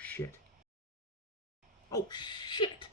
shit. Oh shit!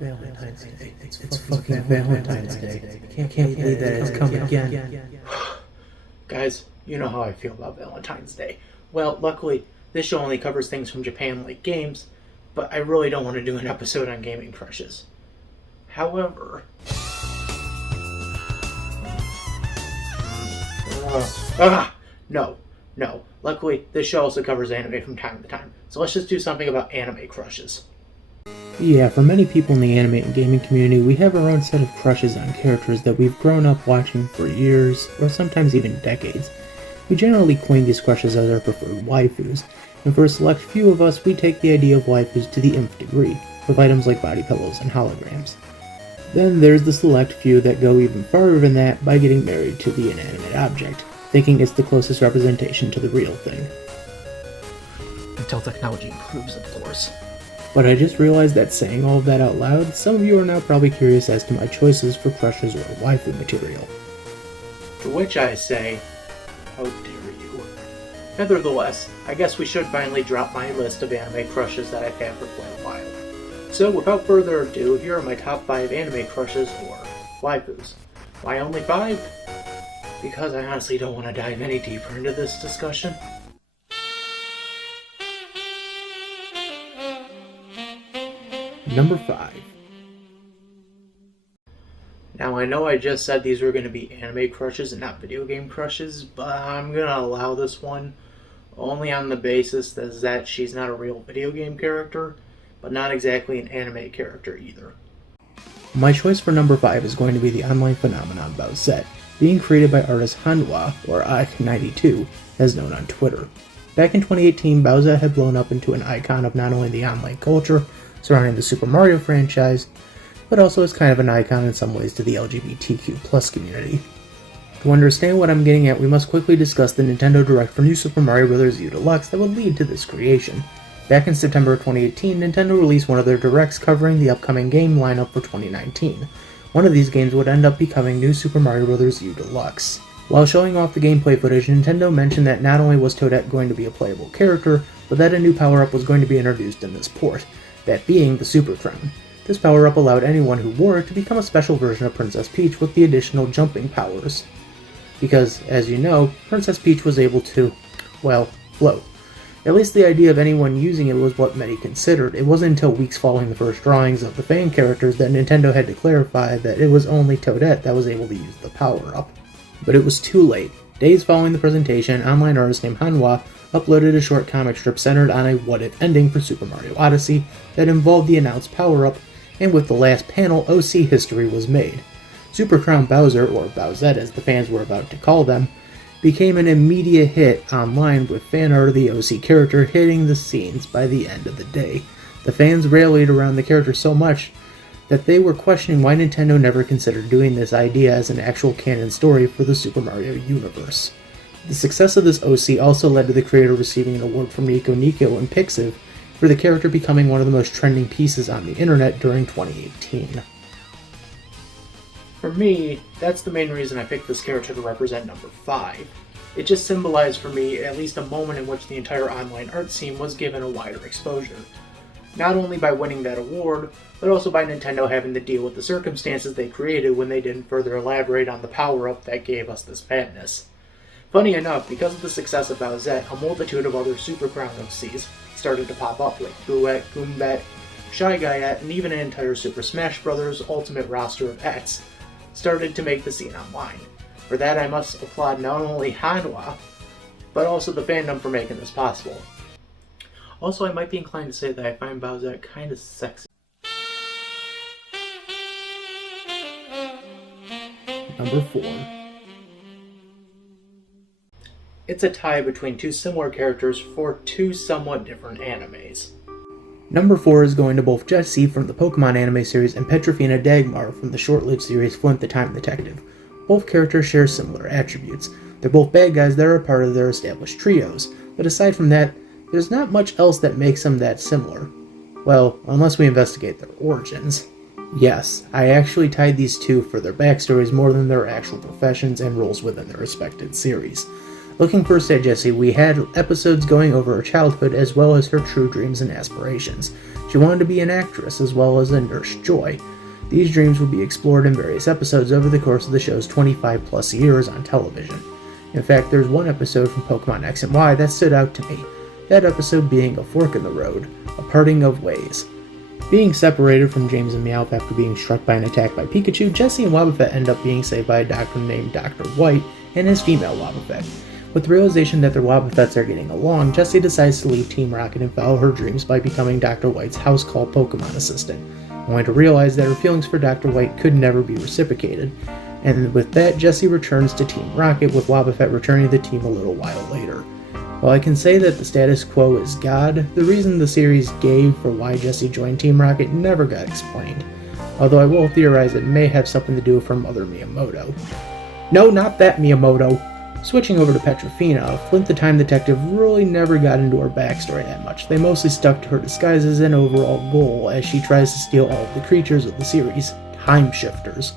Valentine's Day. It's fucking Valentine's Day. Can't believe that it's come again. Guys, you know how I feel about Valentine's Day. Well, luckily, this show only covers things from Japan like games, but I really don't want to do an episode on gaming crushes. However... No. Luckily, this show also covers anime from time to time, so let's just do something about anime crushes. Yeah, for many people in the anime and gaming community, we have our own set of crushes on characters that we've grown up watching for years, or sometimes even decades. We generally coin these crushes as our preferred waifus, and for a select few of us, we take the idea of waifus to the nth degree, with items like body pillows and holograms. Then there's the select few that go even farther than that by getting married to the inanimate object, thinking it's the closest representation to the real thing. Until technology improves, of course. But I just realized that saying all of that out loud, some of you are now probably curious as to my choices for crushes or waifu material. To which I say, how dare you. Nevertheless, I guess we should finally drop my list of anime crushes that I've had for quite a while. So without further ado, here are my top 5 anime crushes or waifus. Why only 5? Because I honestly don't want to dive any deeper into this discussion. Number 5. Now I know I just said these were going to be anime crushes and not video game crushes, but I'm going to allow this one only on the basis that she's not a real video game character, but not exactly an anime character either. My choice for number 5 is going to be the online phenomenon Bowsette, being created by artist Hanwha, or Ike92, as known on Twitter. Back in 2018, Bowsette had blown up into an icon of not only the online culture surrounding the Super Mario franchise, but also as kind of an icon in some ways to the LGBTQ+ community. To understand what I'm getting at, we must quickly discuss the Nintendo Direct for New Super Mario Bros. U Deluxe that would lead to this creation. Back in September of 2018, Nintendo released one of their directs covering the upcoming game lineup for 2019. One of these games would end up becoming New Super Mario Bros. U Deluxe. While showing off the gameplay footage, Nintendo mentioned that not only was Toadette going to be a playable character, but that a new power-up was going to be introduced in this port, that being the Super Crown. This power-up allowed anyone who wore it to become a special version of Princess Peach with the additional jumping powers. Because, as you know, Princess Peach was able to, well, float. At least the idea of anyone using it was what many considered. It wasn't until weeks following the first drawings of the fan characters that Nintendo had to clarify that it was only Toadette that was able to use the power-up. But it was too late. Days following the presentation, an online artist named Hanwha uploaded a short comic strip centered on a what-if ending for Super Mario Odyssey that involved the announced power-up, and with the last panel, OC history was made. Super Crown Bowser, or Bowsette as the fans were about to call them, became an immediate hit online with fan art of the OC character hitting the scenes by the end of the day. The fans rallied around the character so much that they were questioning why Nintendo never considered doing this idea as an actual canon story for the Super Mario universe. The success of this OC also led to the creator receiving an award from Nico Nico and Pixiv for the character becoming one of the most trending pieces on the internet during 2018. For me, that's the main reason I picked this character to represent number 5. It just symbolized for me at least a moment in which the entire online art scene was given a wider exposure. not only by winning that award, but also by Nintendo having to deal with the circumstances they created when they didn't further elaborate on the power-up that gave us this madness. Funny enough, because of the success of Bowsette, a multitude of other Super Crown OCs started to pop up, like Booette, Goombette, Shy Guyette, and even an entire Super Smash Bros. Ultimate roster of Ets started to make the scene online. For that, I must applaud not only Hanwha, but also the fandom for making this possible. Also, I might be inclined to say that I find Bowsette kind of sexy. Number 4. It's a tie between two similar characters for two somewhat different animes. Number 4 is going to both Jessie from the Pokemon anime series and Petrofina Dagmar from the short-lived series Flint the Time Detective. Both characters share similar attributes. They're both bad guys that are a part of their established trios, but aside from that, there's not much else that makes them that similar. Well, unless we investigate their origins. Yes, I actually tied these two for their backstories more than their actual professions and roles within their respective series. Looking first at Jessie, we had episodes going over her childhood as well as her true dreams and aspirations. She wanted to be an actress as well as a nurse joy. These dreams would be explored in various episodes over the course of the show's 25 plus years on television. In fact, there's one episode from Pokemon X and Y that stood out to me, that episode being a fork in the road, a parting of ways. Being separated from James and Meowth after being struck by an attack by Pikachu, Jessie and Wobbuffet end up being saved by a doctor named Dr. White and his female Wobbuffet. With the realization that their Wobbuffets are getting along, Jessie decides to leave Team Rocket and follow her dreams by becoming Dr. White's house call Pokemon assistant, only to realize that her feelings for Dr. White could never be reciprocated. And with that, Jessie returns to Team Rocket, with Wobbuffet returning to the team a little while later. While I can say that the status quo is God, the reason the series gave for why Jessie joined Team Rocket never got explained, although I will theorize it may have something to do from Mother Miyamoto. No, not that Miyamoto! Switching over to Petrofina, Flint the Time Detective really never got into her backstory that much. They mostly stuck to her disguises and overall goal as she tries to steal all of the creatures of the series, time shifters.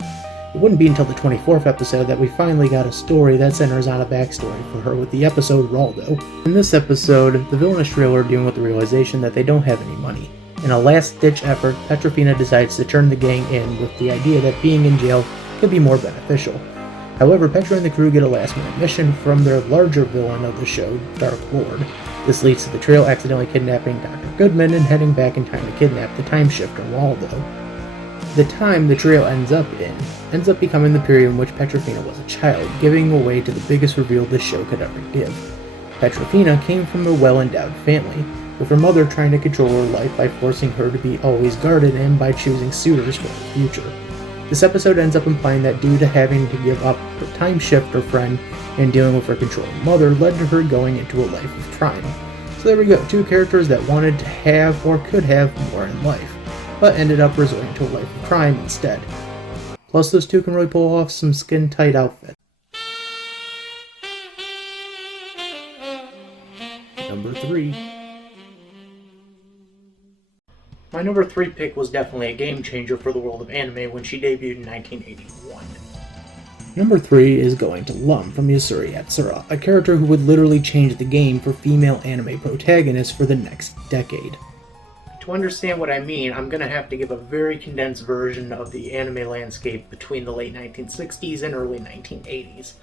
It wouldn't be until the 24th episode that we finally got a story that centers on a backstory for her with the episode Raldo. In this episode, the villainous trio are dealing with the realization that they don't have any money. In a last-ditch effort, Petrofina decides to turn the gang in with the idea that being in jail could be more beneficial. However, Petra and the crew get a last-minute mission from their larger villain of the show, Dark Lord. This leads to the trio accidentally kidnapping Dr. Goodman and heading back in time to kidnap the time shifter Waldo. The time the trio ends up becoming the period in which Petrofina was a child, giving away to the biggest reveal this show could ever give. Petrofina came from a well-endowed family, with her mother trying to control her life by forcing her to be always guarded and by choosing suitors for her future. This episode ends up implying that due to having to give up her time shifter friend and dealing with her controlling mother led to her going into a life of crime. So there we go, two characters that wanted to have or could have more in life, but ended up resorting to a life of crime instead. Plus those two can really pull off some skin-tight outfits. Number 3. My number 3 pick was definitely a game changer for the world of anime when she debuted in 1981. Number 3 is going to Lum from Yusuri Yatsura, a character who would literally change the game for female anime protagonists for the next decade. To understand what I mean, I'm going to have to give a very condensed version of the anime landscape between the late 1960s and early 1980s.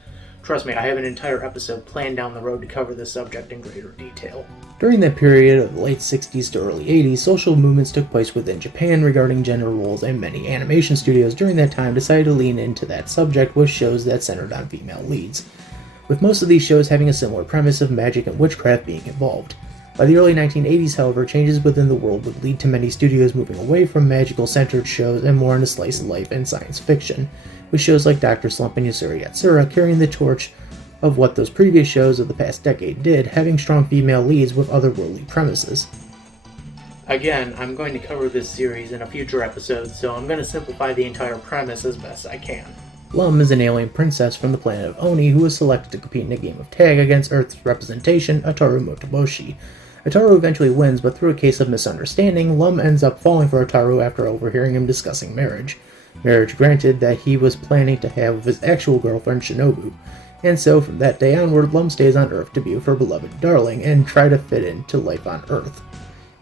Trust me, I have an entire episode planned down the road to cover this subject in greater detail. During that period of the late 60s to early 80s, social movements took place within Japan regarding gender roles, and many animation studios during that time decided to lean into that subject with shows that centered on female leads, with most of these shows having a similar premise of magic and witchcraft being involved. By the early 1980s, however, changes within the world would lead to many studios moving away from magical-centered shows and more into slice of life and science fiction, with shows like Dr. Slump and Yusuri Yatsura carrying the torch of what those previous shows of the past decade did, having strong female leads with otherworldly premises. Again, I'm going to cover this series in a future episode, so I'm going to simplify the entire premise as best I can. Lum is an alien princess from the planet of Oni who was selected to compete in a game of tag against Earth's representation, Ataru Motoboshi. Ataru eventually wins, but through a case of misunderstanding, Lum ends up falling for Ataru after overhearing him discussing marriage. Marriage granted that he was planning to have with his actual girlfriend Shinobu. And so, from that day onward, Lum stays on Earth to be with her beloved darling and try to fit into life on Earth.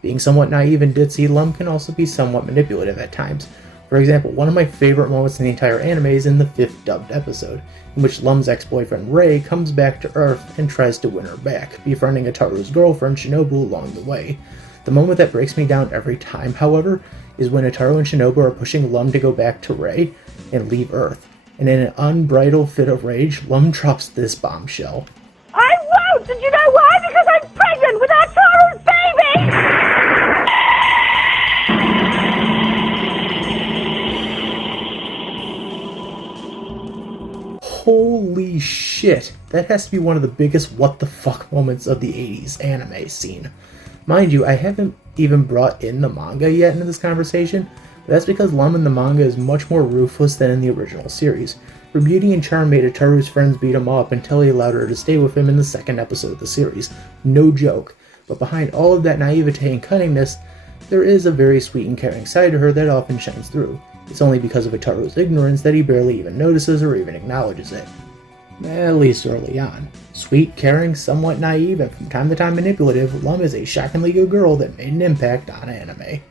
Being somewhat naive and ditzy, Lum can also be somewhat manipulative at times. For example, one of my favorite moments in the entire anime is in the 5th dubbed episode, in which Lum's ex-boyfriend Rei comes back to Earth and tries to win her back, befriending Ataru's girlfriend Shinobu along the way. The moment that breaks me down every time, however, is when Ataru and Shinobu are pushing Lum to go back to Rei and leave Earth, and in an unbridled fit of rage, Lum drops this bombshell. I won't! And you know why? Because I'm pregnant with Ataru's baby! Holy shit, that has to be one of the biggest what the fuck moments of the 80s anime scene. Mind you, I haven't even brought in the manga yet into this conversation, but that's because Lum in the manga is much more ruthless than in the original series. Her beauty and charm made Ataru's friends beat him up until he allowed her to stay with him in the 2nd episode of the series. No joke. But behind all of that naivete and cunningness, there is a very sweet and caring side to her that often shines through. It's only because of Ataru's ignorance that he barely even notices or even acknowledges it. At least early on. Sweet, caring, somewhat naive, and from time to time manipulative, Lum is a shockingly good girl that made an impact on anime.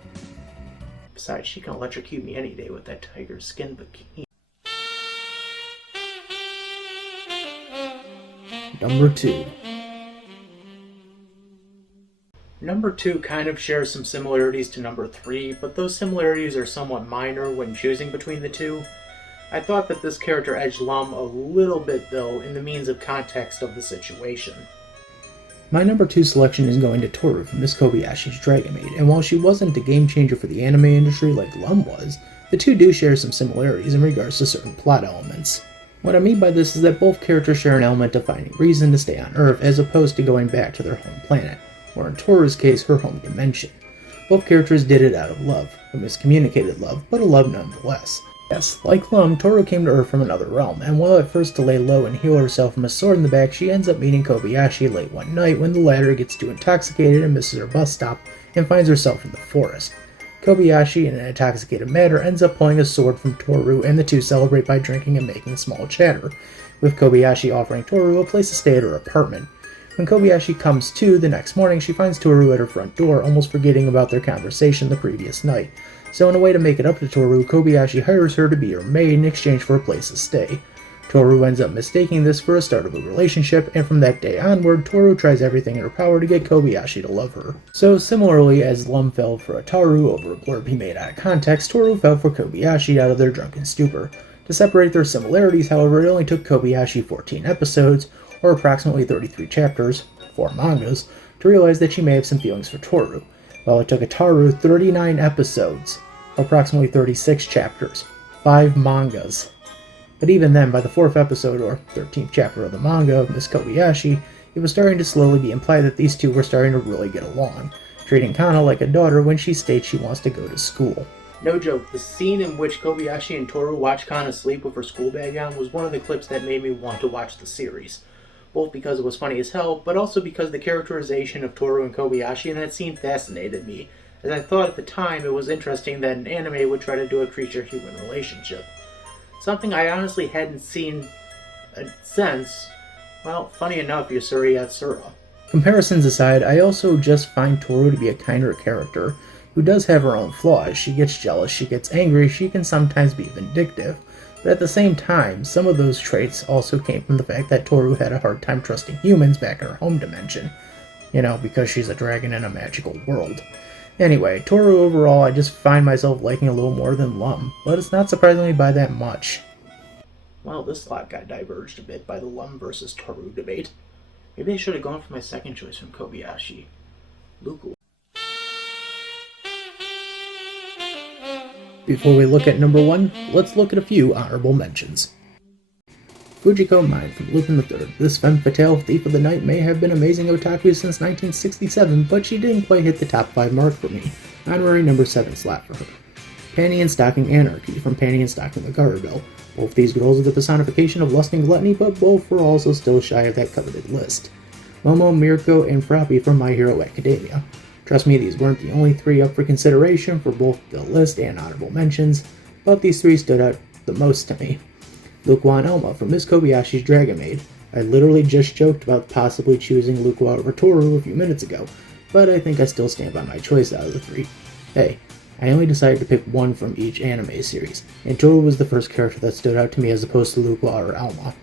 Besides, she can electrocute me any day with that tiger skin bikini. Number 2. Number 2 kind of shares some similarities to number 3, but those similarities are somewhat minor when choosing between the two. I thought that this character edged Lum a little bit though in the means of context of the situation. My number 2 selection is going to Toru from Miss Kobayashi's Dragon Maid, and while she wasn't a game changer for the anime industry like Lum was, the two do share some similarities in regards to certain plot elements. What I mean by this is that both characters share an element of finding reason to stay on Earth as opposed to going back to their home planet, or in Toru's case, her home dimension. Both characters did it out of love, a miscommunicated love, but a love nonetheless. Yes, like Lum, Toru came to Earth from another realm, and while at first to lay low and heal herself from a sword in the back, she ends up meeting Kobayashi late one night when the latter gets too intoxicated and misses her bus stop and finds herself in the forest. Kobayashi, in an intoxicated manner, ends up pulling a sword from Toru, and the two celebrate by drinking and making small chatter, with Kobayashi offering Toru a place to stay at her apartment. When Kobayashi comes to the next morning, she finds Toru at her front door, almost forgetting about their conversation the previous night. So in a way to make it up to Toru, Kobayashi hires her to be her maid in exchange for a place to stay. Toru ends up mistaking this for a start of a relationship, and from that day onward, Toru tries everything in her power to get Kobayashi to love her. So similarly, as Lum fell for Ataru over a blurb he made out of context, Toru fell for Kobayashi out of their drunken stupor. To separate their similarities, however, it only took Kobayashi 14 episodes, or approximately 33 chapters, 4 mangas, to realize that she may have some feelings for Toru, while it took Ataru 39 episodes, approximately 36 chapters, 5 mangas. But even then, by the 4th episode, or 13th chapter of the manga of Miss Kobayashi, it was starting to slowly be implied that these two were starting to really get along, treating Kana like a daughter when she states she wants to go to school. No joke, the scene in which Kobayashi and Toru watch Kana sleep with her school bag on was one of the clips that made me want to watch the series. Both because it was funny as hell, but also because the characterization of Toru and Kobayashi in that scene fascinated me, as I thought at the time it was interesting that an anime would try to do a creature-human relationship. Something I honestly hadn't seen since, well, funny enough, Yusuri Yatsura. Comparisons aside, I also just find Toru to be a kinder character, who does have her own flaws. She gets jealous, she gets angry, she can sometimes be vindictive. But at the same time, some of those traits also came from the fact that Toru had a hard time trusting humans back in her home dimension. You know, because she's a dragon in a magical world. Anyway, Toru overall I just find myself liking a little more than Lum, but it's not surprisingly by that much. Well, this thought got diverged a bit by the Lum versus Toru debate. Maybe I should have gone for my second choice from Kobayashi, Luku. Before we look at number 1, let's look at a few honorable mentions. Fujiko Mine from Lupin III. This femme fatale thief of the night may have been amazing otaku since 1967, but she didn't quite hit the top 5 mark for me. Honorary number 7 slot for her. Panty and Stocking Anarchy from Panty and Stocking the Gargoyle. Both these girls are the personification of lust and gluttony, but both were also still shy of that coveted list. Momo, Mirko, and Froppy from My Hero Academia. Trust me, these weren't the only 3 up for consideration for both the list and honorable mentions, but these 3 stood out the most to me. Luqua and Elma from Miss Kobayashi's Dragon Maid. I literally just joked about possibly choosing Luqua over Toru a few minutes ago, but I think I still stand by my choice out of the three. Hey, I only decided to pick one from each anime series, and Toru was the first character that stood out to me as opposed to Luca or Alma.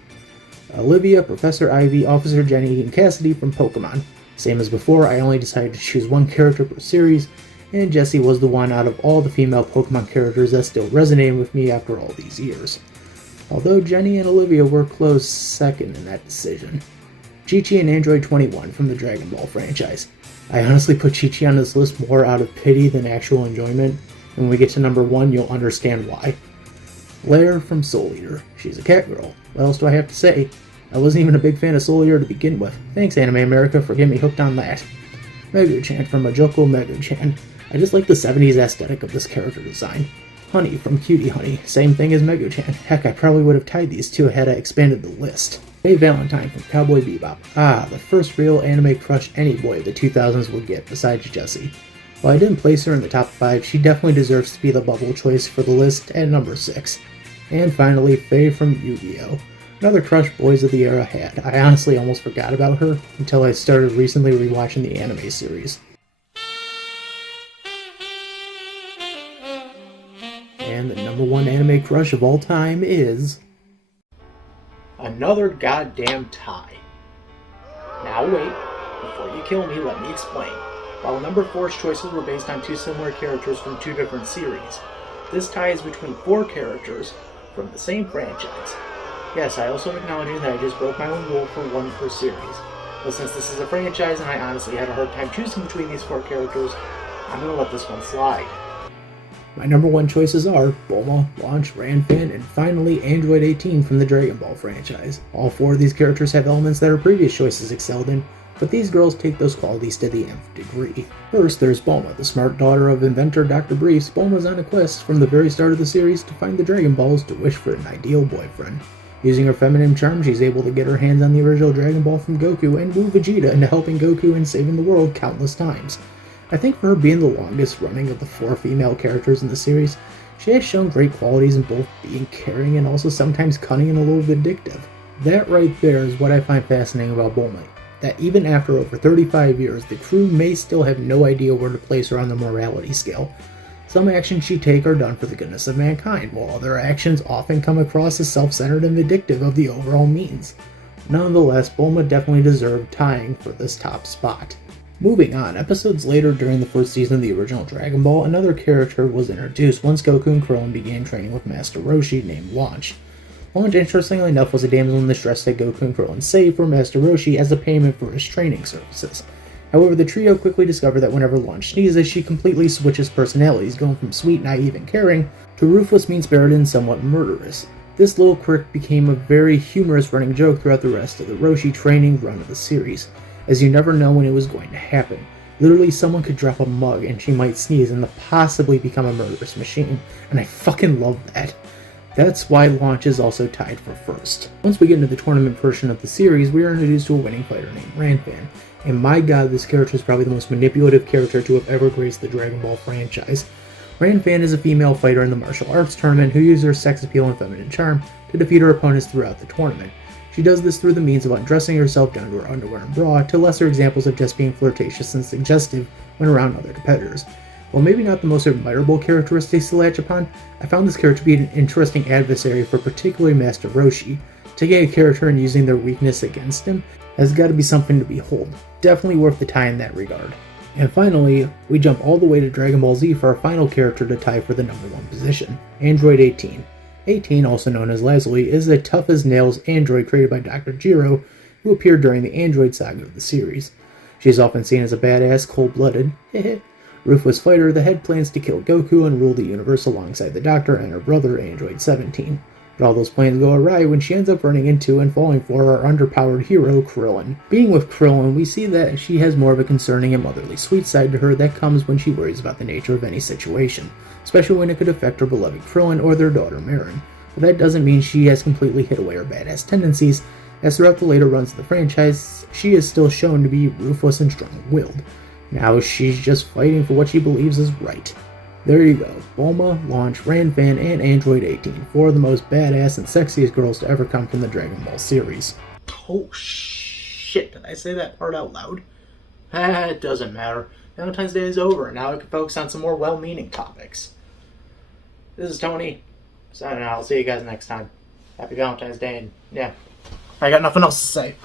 Olivia, Professor Ivy, Officer Jenny, and Cassidy from Pokemon. Same as before, I only decided to choose one character per series, and Jessie was the one out of all the female Pokemon characters that still resonated with me after all these years. Although Jenny and Olivia were close second in that decision. Chi-Chi and Android 21 from the Dragon Ball franchise. I honestly put Chi-Chi on this list more out of pity than actual enjoyment, and when we get to number 1 you'll understand why. Blair from Soul Eater. She's a cat girl. What else do I have to say? I wasn't even a big fan of Soul Eater to begin with. Thanks Anime America for getting me hooked on that. Megu-chan from Majoko Megu-chan. I just like the 70s aesthetic of this character design. Honey from Cutie Honey. Same thing as Megu-chan. Heck, I probably would have tied these two had I expanded the list. Valentine from Cowboy Bebop. Ah, the first real anime crush any boy of the 2000s would get, besides Jessie. While I didn't place her in the top 5, she definitely deserves to be the bubble choice for the list at number 6. And finally, Faye from Yu-Gi-Oh! Another crush boys of the era had. I honestly almost forgot about her until I started recently rewatching the anime series. And the number 1 anime crush of all time is... Another goddamn tie. Now wait, before you kill me, let me explain. While number 4's choices were based on 2 similar characters from 2 different series, this tie is between 4 characters from the same franchise. Yes, I also am acknowledging that I just broke my own rule for 1 per series, but since this is a franchise and I honestly had a hard time choosing between these 4 characters, I'm gonna let this one slide. My number 1 choices are Bulma, Launch, Ranfan, and finally Android 18 from the Dragon Ball franchise. All 4 of these characters have elements that our previous choices excelled in, but these girls take those qualities to the nth degree. First, there's Bulma, the smart daughter of inventor Dr. Briefs. Bulma's on a quest from the very start of the series to find the Dragon Balls to wish for an ideal boyfriend. Using her feminine charm, she's able to get her hands on the original Dragon Ball from Goku and move Vegeta into helping Goku and saving the world countless times. I think for her being the longest running of the 4 female characters in the series, she has shown great qualities in both being caring and also sometimes cunning and a little vindictive. That right there is what I find fascinating about Bulma, that even after over 35 years, the crew may still have no idea where to place her on the morality scale. Some actions she takes are done for the goodness of mankind, while other actions often come across as self-centered and vindictive of the overall means. Nonetheless, Bulma definitely deserved tying for this top spot. Moving on, episodes later during the first season of the original Dragon Ball, another character was introduced once Goku and Krillin began training with Master Roshi named Launch. Launch, interestingly enough, was a damsel in distress that Goku and Krillin saved for Master Roshi as a payment for his training services. However, the trio quickly discover that whenever Launch sneezes, she completely switches personalities, going from sweet, naive, and caring to ruthless, mean-spirited, and somewhat murderous. This little quirk became a very humorous running joke throughout the rest of the Roshi training run of the series, as you never know when it was going to happen. Literally, someone could drop a mug and she might sneeze and possibly become a murderous machine, and I fucking love that. That's why Launch is also tied for first. Once we get into the tournament portion of the series, we are introduced to a winning fighter named Ranfan, and my god, this character is probably the most manipulative character to have ever graced the Dragon Ball franchise. Ranfan is a female fighter in the martial arts tournament who uses her sex appeal and feminine charm to defeat her opponents throughout the tournament. She does this through the means of undressing herself down to her underwear and bra, to lesser examples of just being flirtatious and suggestive when around other competitors. While maybe not the most admirable characteristics to latch upon, I found this character to be an interesting adversary for particularly Master Roshi. Taking a character and using their weakness against him has got to be something to behold. Definitely worth the tie in that regard. And finally, we jump all the way to Dragon Ball Z for our final character to tie for the number 1 position, Android 18. 18, also known as Lazuli, is a tough-as-nails android created by Dr. Jiro, who appeared during the Android saga of the series. She is often seen as a badass, cold-blooded, ruthless fighter that had plans to kill Goku and rule the universe alongside the Doctor and her brother, Android 17. But all those plans go awry when she ends up running into and falling for our underpowered hero, Krillin. Being with Krillin, we see that she has more of a concerning and motherly sweet side to her that comes when she worries about the nature of any situation, especially when it could affect her beloved Krillin or their daughter Marin. But that doesn't mean she has completely hid away her badass tendencies, as throughout the later runs of the franchise, she is still shown to be ruthless and strong-willed. Now she's just fighting for what she believes is right. There you go, Bulma, Launch, Ranfan, and Android 18, 4 of the most badass and sexiest girls to ever come from the Dragon Ball series. Oh shit, did I say that part out loud? It doesn't matter. Valentine's Day is over, and now I can focus on some more well-meaning topics. This is Tony. So I don't know, I'll see you guys next time. Happy Valentine's Day, and yeah, I got nothing else to say.